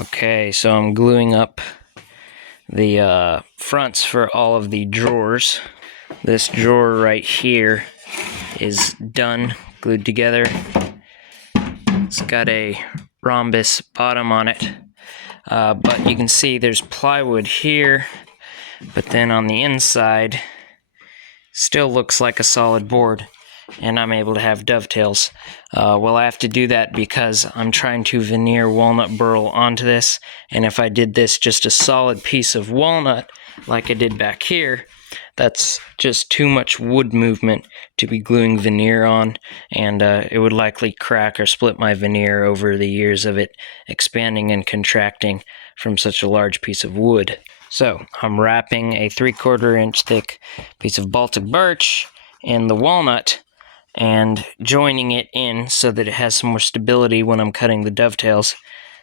Okay, so I'm gluing up the fronts for all of the drawers. This drawer right here is done, glued together. It's got a rhombus bottom on it, but you can see there's plywood here, but then on the inside still looks like a solid board, and I'm able to have dovetails. Well, I have to do that because I'm trying to veneer walnut burl onto this, and if I did this just a solid piece of walnut like I did back here, that's just too much wood movement to be gluing veneer on, and it would likely crack or split my veneer over the years of it expanding and contracting from such a large piece of wood. So I'm wrapping a 3/4 inch thick piece of Baltic birch in the walnut and joining it in so that it has some more stability when I'm cutting the dovetails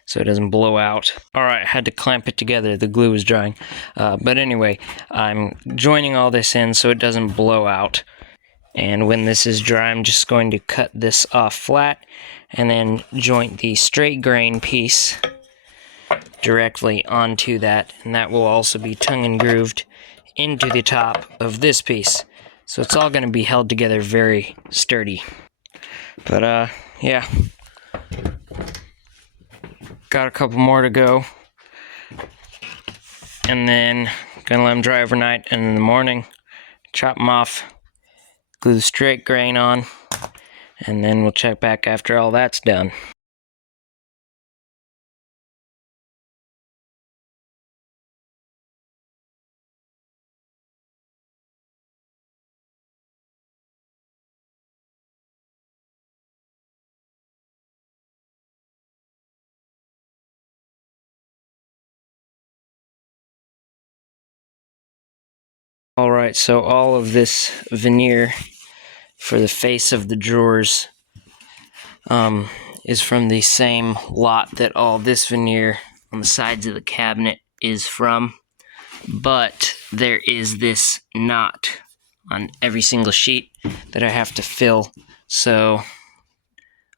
so it doesn't blow out. Alright, I had to clamp it together, the glue was drying. But anyway, I'm joining all this in so it doesn't blow out. And when this is dry, I'm just going to cut this off flat and then joint the straight grain piece directly onto that, and that will also be tongue and grooved into the top of this piece. So it's all going to be held together very sturdy. But yeah. Got a couple more to go. And then gonna let them dry overnight, and in the morning chop them off, glue the straight grain on, and then we'll check back after all that's done. Alright, so all of this veneer for the face of the drawers is from the same lot that all this veneer on the sides of the cabinet is from, but there is this knot on every single sheet that I have to fill, so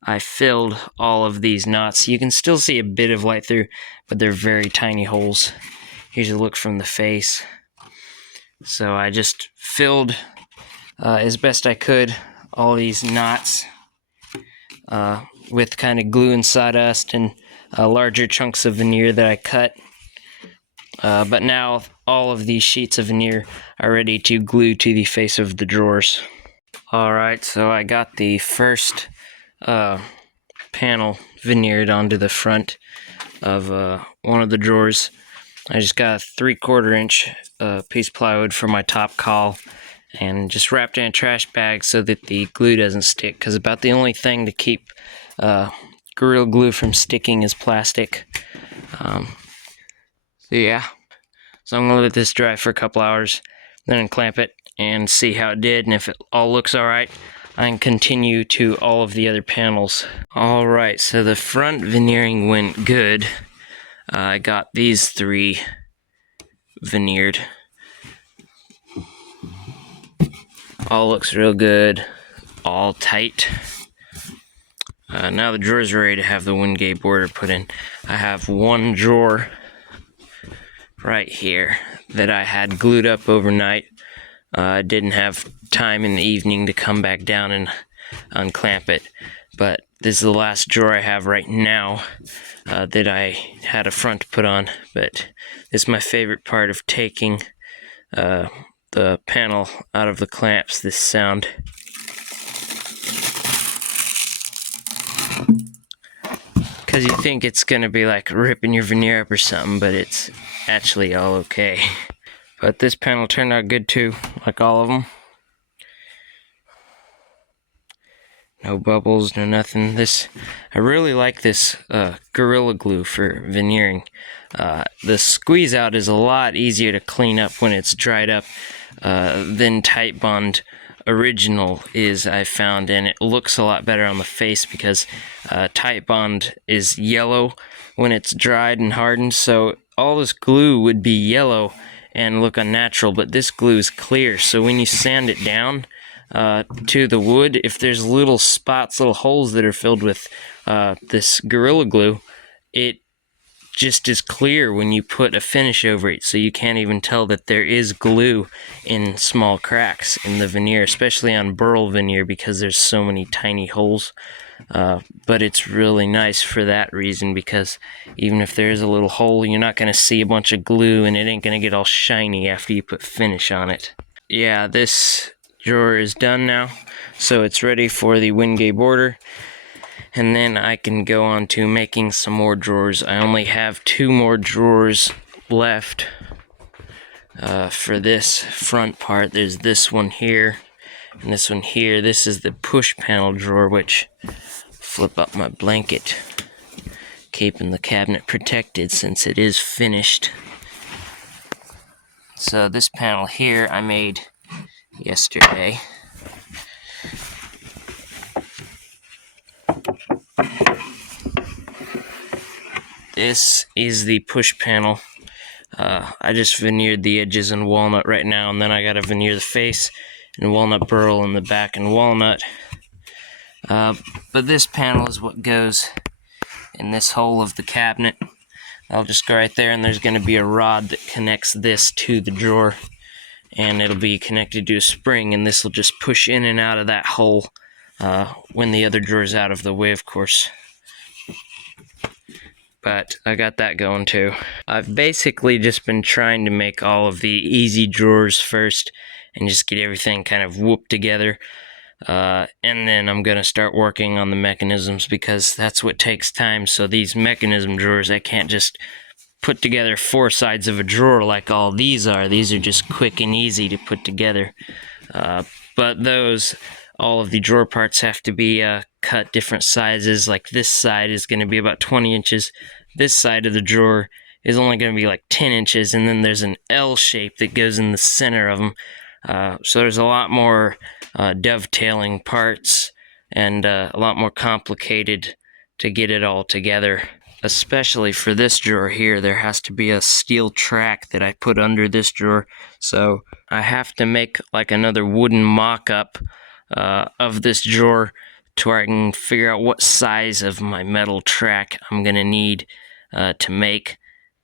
I filled all of these knots. You can still see a bit of light through, but they're very tiny holes. Here's a look from the face. So I just filled as best I could all these knots with kind of glue and sawdust and larger chunks of veneer that I cut. But now all of these sheets of veneer are ready to glue to the face of the drawers. Alright, so I got the first panel veneered onto the front of one of the drawers. I just got a 3/4 inch piece of plywood for my top caul and just wrapped in a trash bag so that the glue doesn't stick, because about the only thing to keep Gorilla Glue from sticking is plastic. So yeah, so I'm going to let this dry for a couple hours, then clamp it and see how it did, and if it all looks alright, I can continue to all of the other panels. Alright, so the front veneering went good. I got these 3 veneered. All looks real good, all tight. Now the drawer's ready to have the Wingate border put in. I have one drawer right here that I had glued up overnight. I didn't have time in the evening to come back down and unclamp it, but this is the last drawer I have right now that I had a front put on. But this is my favorite part of taking the panel out of the clamps, this sound. Because you think it's gonna be like ripping your veneer up or something, but it's actually all okay. But this panel turned out good too, like all of them. No bubbles, no nothing. I really like this Gorilla Glue for veneering. The squeeze out is a lot easier to clean up when it's dried up than Titebond Original is, I found, and it looks a lot better on the face because Titebond is yellow when it's dried and hardened, so all this glue would be yellow and look unnatural, but this glue is clear, so when you sand it down to the wood, if there's little spots, little holes that are filled with this Gorilla Glue, it just as clear when you put a finish over it, so you can't even tell that there is glue in small cracks in the veneer, especially on burl veneer because there's so many tiny holes. But it's really nice for that reason, because even if there is a little hole, you're not going to see a bunch of glue and it ain't going to get all shiny after you put finish on it. Yeah, this drawer is done now, so it's ready for the Wingate border. And then I can go on to making some more drawers. I only have 2 more drawers left for this front part. There's this one here and this one here. This is the push panel drawer, which flip up my blanket, keeping the cabinet protected since it is finished. So this panel here I made yesterday. This is the push panel. I just veneered the edges in walnut right now, and then I gotta veneer the face in walnut burl and the back in walnut. But this panel is what goes in this hole of the cabinet. I'll just go right there, and there's gonna be a rod that connects this to the drawer, and it'll be connected to a spring, and this will just push in and out of that hole when the other drawer's out of the way, of course. But I got that going too. I've basically just been trying to make all of the easy drawers first and just get everything kind of whooped together. And then I'm going to start working on the mechanisms, because that's what takes time. So these mechanism drawers, I can't just put together 4 sides of a drawer like all these are. These are just quick and easy to put together. But those, all of the drawer parts have to be cut different sizes. Like this side is going to be about 20 inches. This side of the drawer is only going to be like 10 inches. And then there's an L shape that goes in the center of them. So there's a lot more dovetailing parts, and a lot more complicated to get it all together. Especially for this drawer here, there has to be a steel track that I put under this drawer. So I have to make like another wooden mock-up of this drawer to where I can figure out what size of my metal track I'm going to need to make.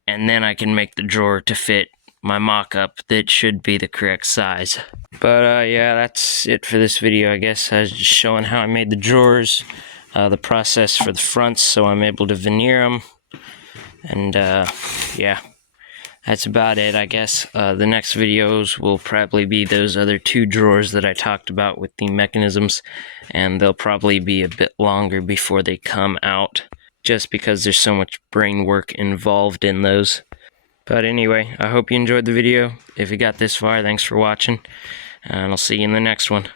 And then I can make the drawer to fit my mock-up that should be the correct size. But yeah, that's it for this video. I guess I was just showing how I made the drawers, the process for the fronts so I'm able to veneer them, and yeah, that's about it, I guess. The next videos will probably be those other 2 drawers that I talked about with the mechanisms, and they'll probably be a bit longer before they come out, just because there's so much brain work involved in those. But anyway, I hope you enjoyed the video. If you got this far, thanks for watching, and I'll see you in the next one.